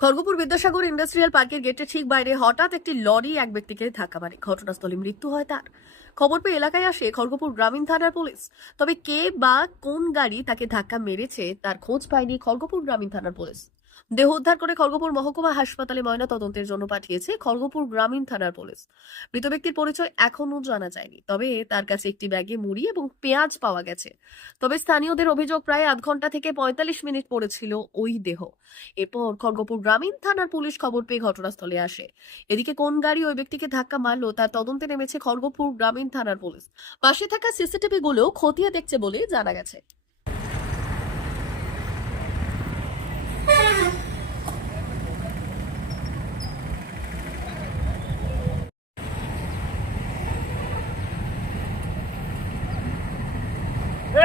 Kharagpur Vidyasagar industrial পার্কের গেটের ঠিক বাইরে হঠাৎ একটি লরি এক ব্যক্তিকে ধাক্কা মারে। ঘটনাস্থলে মৃত্যু হয় তার। খবর পেয়ে এলাকায় আসে খড়গপুর গ্রামীণ থানার পুলিশ। তবে কে বা কোন গাড়ি তাকে ধাক্কা মেরেছে তার খোঁজ পায়নি খড়গপুর গ্রামীণ থানার পুলিশ। দেহ উদ্ধার করে খড়গপুর মহকুমা হাসপাতালে ময়না তদন্তের জন্য পাঠিয়েছে খড়গপুর গ্রামীণ থানার পুলিশ। মৃত ব্যক্তির পরিচয় এখনও জানা যায়নি, তবে তার কাছে একটি ব্যাগে মুড়ি এবং পেঁয়াজ পাওয়া গেছে। তবে স্থানীয়দের অভিযোগ প্রায় আধ ঘণ্টা থেকে পঁয়তাল্লিশ মিনিট পড়েছিল ওই দেহ। এরপর খড়গপুর গ্রামীণ থানার পুলিশ খবর পেয়ে ঘটনাস্থলে আসে। এদিকে কোন গাড়ি ওই ব্যক্তিকে ধাক্কা মারলো তার তদন্তে নেমেছে খড়গপুর গ্রামীণ থানার পুলিশ। পাশে থাকা সিসিটিভি গুলো খতিয়ে দেখছে বলে জানা গেছে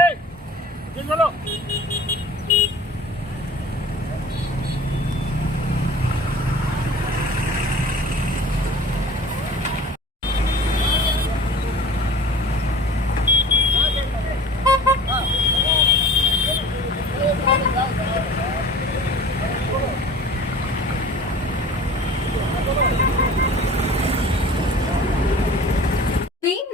এই কি হলো তিন ninety nine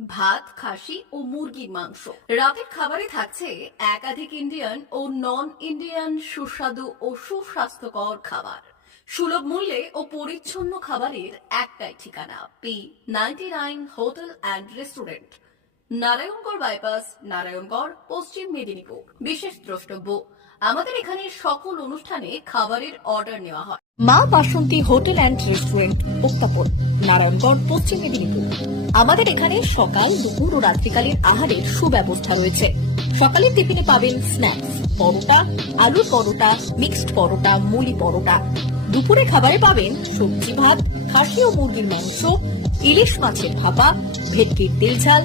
ভাত, খাসি ও মুরগির মাংস। রাতের খাবারে থাকছে একাধিক ইন্ডিয়ান ও নন ইন্ডিয়ান সুস্বাদু ও সুস্বাস্থ্যকর খাবার। সুলভ মূল্যে ও পরিচ্ছন্ন খাবারের একটাই ঠিকানা P ninety nine hotel and restaurant Narayangarh bypass Narayangarh, Paschim Medinipur. বিশেষ দ্রষ্টব্য, আমাদের এখানে সকল অনুষ্ঠানে খাবারের অর্ডার নেওয়া হয়। Maa Basanti hotel and restaurant উত্তাপন, Narayangarh, Paschim Medinipur. আমাদের এখানে সকাল, দুপুর ও রাত্রিকালীন আহারের সুব্যবস্থা রয়েছে। সকালের টিফিনে পাবেন স্ন্যাক্স পরোটা, আলুর পরোটা মিক্সড পরোটা, মুলি পরোটা। দুপুরে খাবারে পাবেন সবজি ভাত, খাসি ও মুরগির মাংস, ইলিশ মাছের ভাপা, ভেটকির তেল ঝাল